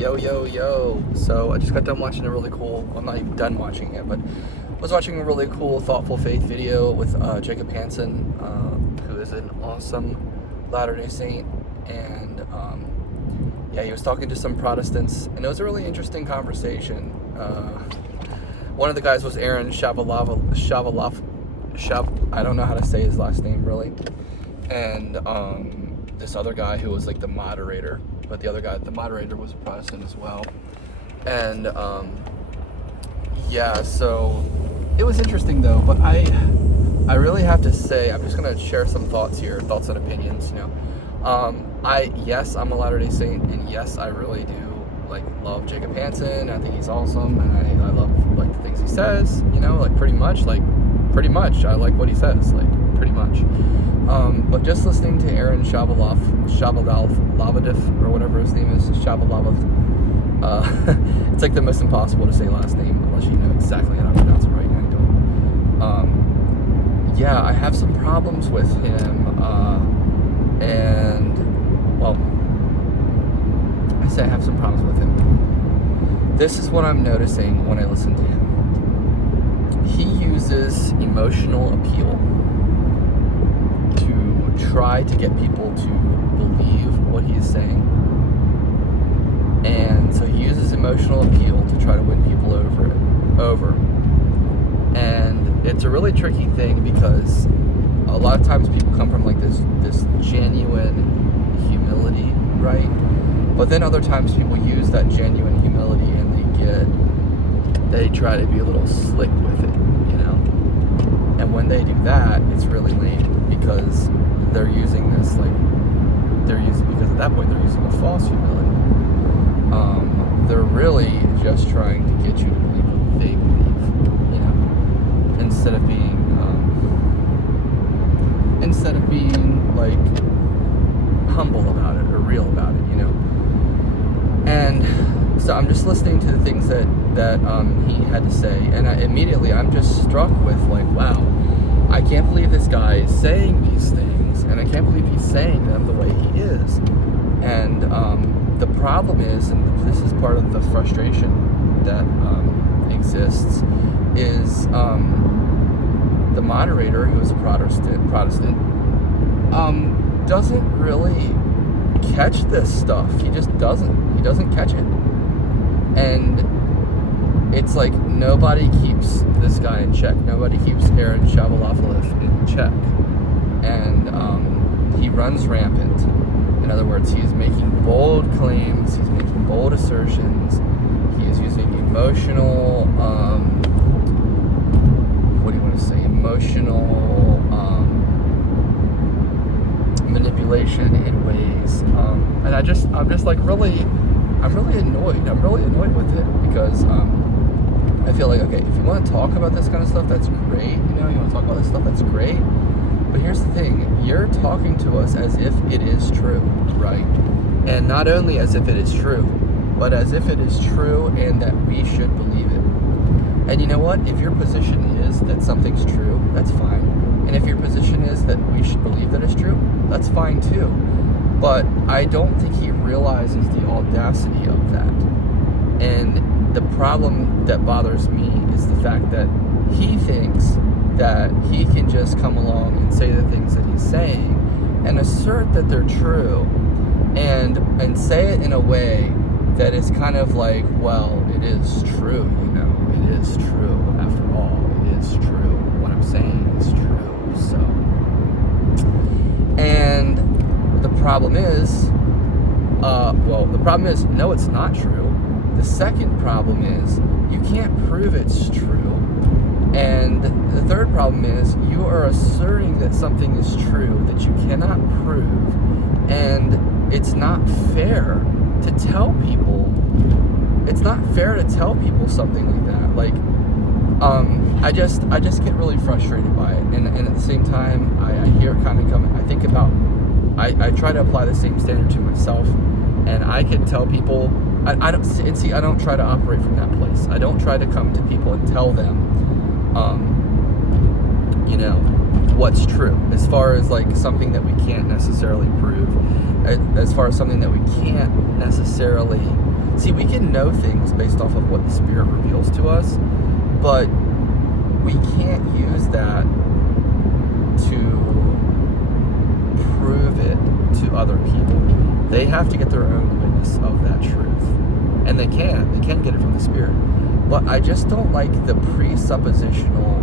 Yo, yo, yo. So I just got done watching a really cool, well, I'm not even done watching it, but was watching a really cool Thoughtful Faith video with Jacob Hansen, who is an awesome Latter-day Saint. And yeah, he was talking to some Protestants, and it was a really interesting conversation. One of the guys was Aaron Shavalov, I don't know how to say his last name really. And this other guy who was like the moderator, but the moderator was a Protestant as well. And yeah, so it was interesting though, but I really have to say, I'm just gonna share some thoughts and opinions, yes, I'm a Latter-day Saint, and yes, I really do love Jacob Hansen. I think he's awesome, and I love the things he says, pretty much I like what he says, pretty much. But just listening to Aaron Shavalov, or whatever his name is, Shavalov, it's the most impossible to say last name unless you know exactly how to pronounce it right, and I don't. Yeah, I have some problems with him, and, well, I say I have some problems with him. This is what I'm noticing when I listen to him. He uses emotional appeal to try to get people to believe what he is saying. And so he uses emotional appeal to try to win people over. And it's a really tricky thing because a lot of times people come from this genuine humility, right? But then other times people use that genuine humility and they try to be a little slick with it, And when they do that, it's really lame because they're using this because at that point they're using a false humility. They're really just trying to get you to believe what they believe, instead of being humble about it or real about it, And so I'm just listening to the things that he had to say, and immediately I'm just struck with wow, I can't believe this guy is saying these things, and I can't believe he's saying them the way he is. And the problem is, and this is part of the frustration that exists, is the moderator, who is a Protestant, doesn't really catch this stuff. He just doesn't. He doesn't catch it. And it's nobody keeps this guy in check. Nobody keeps Aaron Shavalov in check. And he runs rampant. In other words, he is making bold claims. He's making bold assertions. He is using emotional, manipulation in ways. And I'm really annoyed. I'm really annoyed with it because I feel okay, if you want to talk about this kind of stuff, that's great. You want to talk about this stuff, that's great. But here's the thing, you're talking to us as if it is true, right? And not only as if it is true, but as if it is true and that we should believe it. And you know what? If your position is that something's true, that's fine. And if your position is that we should believe that it's true, that's fine too. But I don't think he realizes the audacity of that. And the problem that bothers me is the fact that he thinks that he can just come along and say the things that he's saying and assert that they're true and say it in a way that is kind of well, it is true, it is true after all, it is true, what I'm saying is true, so. And the problem is, no, it's not true. The second problem is, you can't prove it's true. And the third problem is, you are asserting that something is true that you cannot prove. And it's not fair to tell people. It's not fair to tell people something like that. I just get really frustrated by it. And at the same time, I hear it kind of coming. I think about, I try to apply the same standard to myself. And I can tell people, I don't try to operate from that place. I don't try to come to people and tell them, what's true, as far as something that we can't necessarily prove, as far as something that we can't necessarily See, we can know things based off of what the Spirit reveals to us, but we can't use that to prove it to other people. They have to get their own witness of that truth. And they can get it from the Spirit. But I just don't like the presuppositional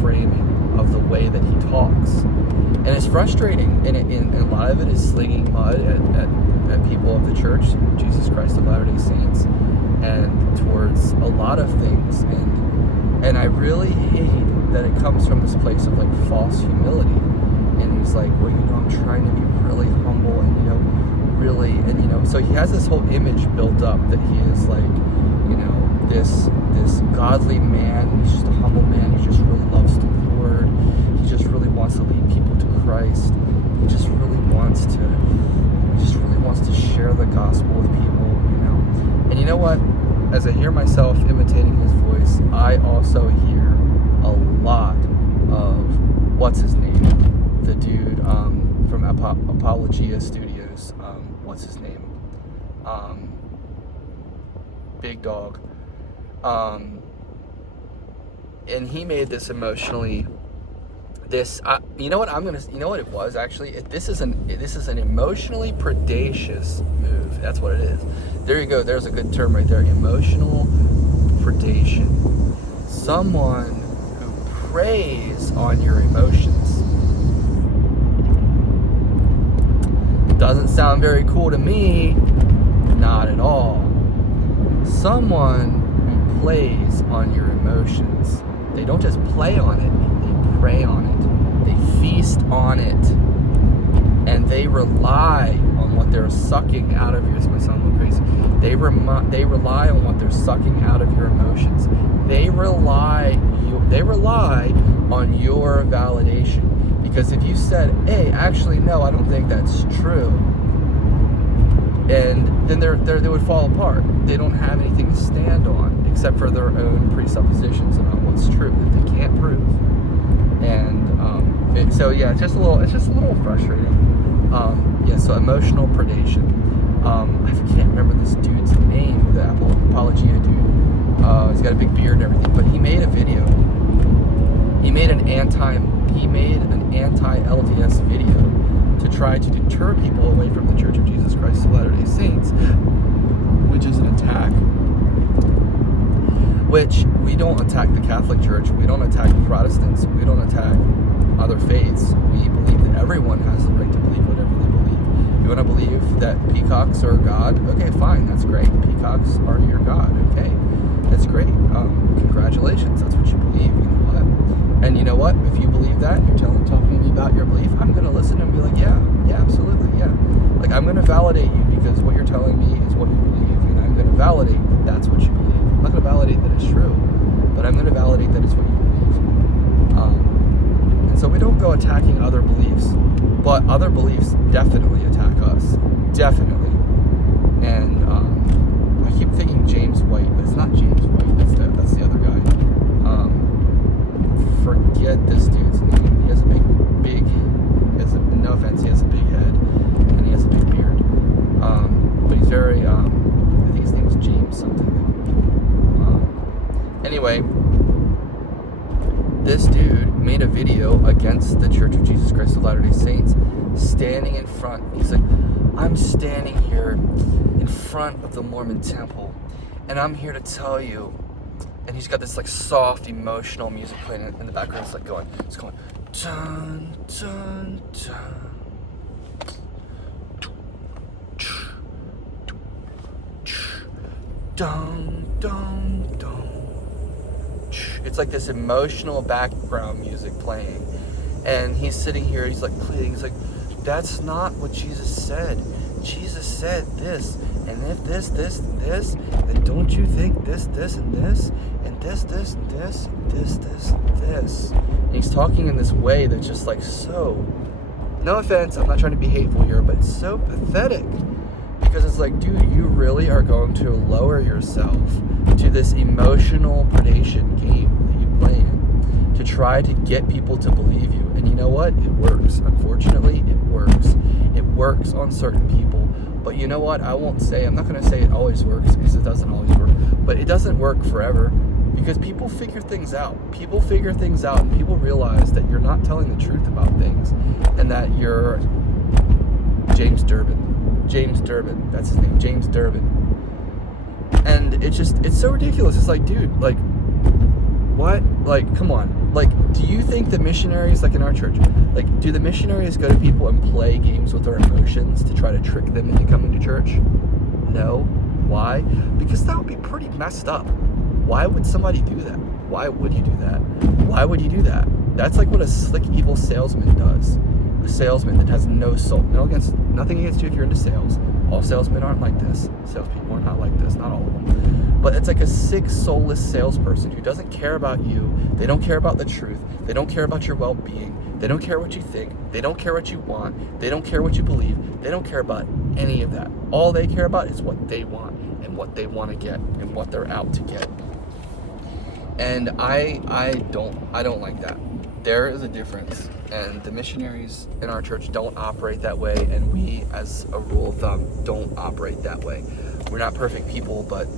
framing of the way that he talks. And it's frustrating, and a lot of it is slinging mud at people of the Church, Jesus Christ of Latter-day Saints, and towards a lot of things. And I really hate that it comes from this place of like false humility. And he's like, well, I'm trying to be really humble and, really, and, so he has this whole image built up that he is like, this godly man. He's just a humble man. He just really loves the Lord. He just really wants to lead people to Christ. He just really wants to share the gospel with people, And you know what? As I hear myself imitating his voice, I also hear a lot of, what's his name? The dude from Apologia Studios. What's his name? Big Dog. And he made this emotionally. You know what it was actually. This is an emotionally predacious move. That's what it is. There you go. There's a good term right there. Emotional predation. Someone who preys on your emotions. Doesn't sound very cool to me. Not at all. Someone who plays on your emotions. They don't just play on it, they prey on it. They feast on it. And they rely on what they're sucking out of your, this might sound a little crazy. They rely on what they're sucking out of your emotions. They rely on your validation. Because if you said, hey, actually, no, I don't think that's true, and then they would fall apart. They don't have anything to stand on except for their own presuppositions about what's true that they can't prove. And so yeah, it's just a little frustrating. So emotional predation. I can't remember this dude's name, the Apologia dude. He's got a big beard and everything, but he made a video. He made an anti-LDS video to try to deter people away from the Church of Jesus Christ of Latter-day Saints, which is an attack. Which we don't attack the Catholic Church, we don't attack Protestants, we don't attack other faiths. We believe that everyone has the right to believe whatever they believe. If you want to believe that peacocks are God, okay, fine, that's great. Peacocks are your God, okay, that's great. Congratulations, that's what you believe. You know what? And you know what? If you believe that, and you're talking to me about your belief, I'm going to listen and be like, yeah, absolutely, yeah. Like, I'm going to validate you because what you're telling me is what you believe, and I'm going to validate that that's what you believe. I'm not going to validate that it's true, but I'm going to validate that it's what you believe. And so we don't go attacking other beliefs, but other beliefs definitely attack us. Definitely. And I keep thinking James White, but it's not James White. That's the other guy. Forget this dude's name. He has a big. No offense, he has a big head and he has a big beard. But he's very. I think his name is James something. Anyway, this dude made a video against the Church of Jesus Christ of Latter-day Saints, standing in front. He's like, I'm standing here in front of the Mormon temple, and I'm here to tell you. And he's got this like soft, emotional music playing in the background. It's going, dun, dun, dun. Dun, dun, dun. It's like this emotional background music playing. And he's sitting here, he's like pleading, he's like, that's not what Jesus said. Jesus said this, and if this, and this, then don't you think this, and this, and this, and this, and this, and this, and this. And he's talking in this way that's just like so, no offense, I'm not trying to be hateful here, but it's so pathetic. Because it's like, dude, you really are going to lower yourself to this emotional predation game that you play in to try to get people to believe you. And you know what? It works. Unfortunately, it works. It works on certain people, but you know what? I'm not going to say it always works, because it doesn't always work, but it doesn't work forever, because people figure things out. People figure things out, and people realize that you're not telling the truth about things, and that you're James Durbin, that's his name, James Durbin. And it's so ridiculous. It's like, dude, like, what? Like, come on. Like, do you think the missionaries, like in our church, like, do the missionaries go to people and play games with their emotions to try to trick them into coming to church? No. Why? Because that would be pretty messed up. Why would somebody do that? Why would you do that? Why would you do that? That's like what a slick, evil salesman does. A salesman that has no soul. Nothing against you if you're into sales. All salesmen aren't like this. Salespeople are not like this. Not all of them. But it's like a sick, soulless salesperson who doesn't care about you. They don't care about the truth. They don't care about your well-being. They don't care what you think. They don't care what you want. They don't care what you believe. They don't care about any of that. All they care about is what they want and what they want to get and what they're out to get. And I don't like that. There is a difference, and the missionaries in our church don't operate that way, and we, as a rule of thumb, don't operate that way. We're not perfect people, but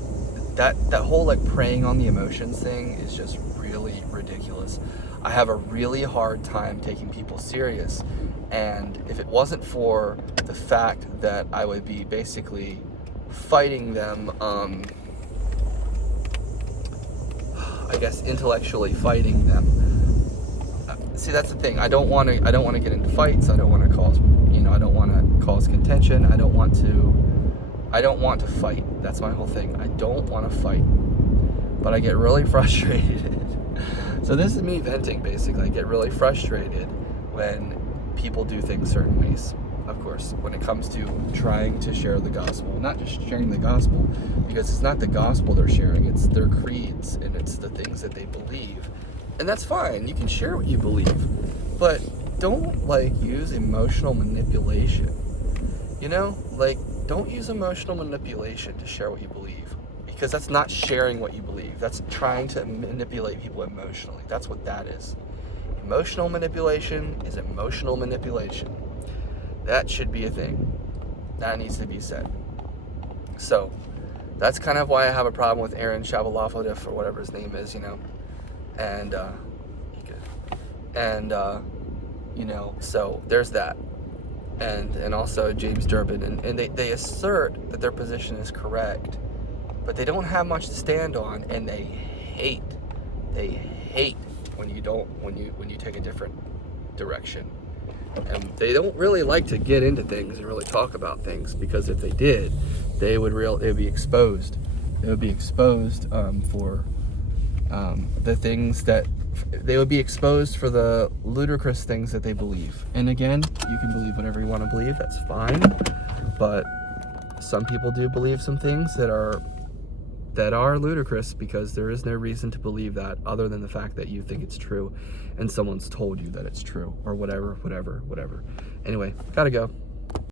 that whole like preying on the emotions thing is just really ridiculous. I have a really hard time taking people serious, and if it wasn't for the fact that I would be basically fighting them, I guess intellectually fighting them. See, that's the thing. I don't want to get into fights. I don't want to cause, I don't want to cause contention. I don't want to fight. That's my whole thing. I don't want to fight. But I get really frustrated. So this is me venting, basically. I get really frustrated when people do things certain ways. Of course, when it comes to trying to share the gospel, not just sharing the gospel, because it's not the gospel they're sharing, it's their creeds and it's the things that they believe. And that's fine, you can share what you believe, but don't use emotional manipulation. Don't use emotional manipulation to share what you believe, because that's not sharing what you believe. That's trying to manipulate people emotionally. That's what that is. Emotional manipulation is emotional manipulation. That should be a thing. That needs to be said. So, that's kind of why I have a problem with Aaron Shabalafodif, or whatever his name is, And, so there's that. And also James Durbin. And they assert that their position is correct, but they don't have much to stand on, and they hate when you take a different direction. And they don't really like to get into things and really talk about things, because if they did, they would be exposed. They would be exposed for the things that they would be exposed for the ludicrous things that they believe. And again, you can believe whatever you want to believe. That's fine. But some people do believe some things that are ludicrous, because there is no reason to believe that other than the fact that you think it's true and someone's told you that it's true, or whatever. Anyway, gotta go.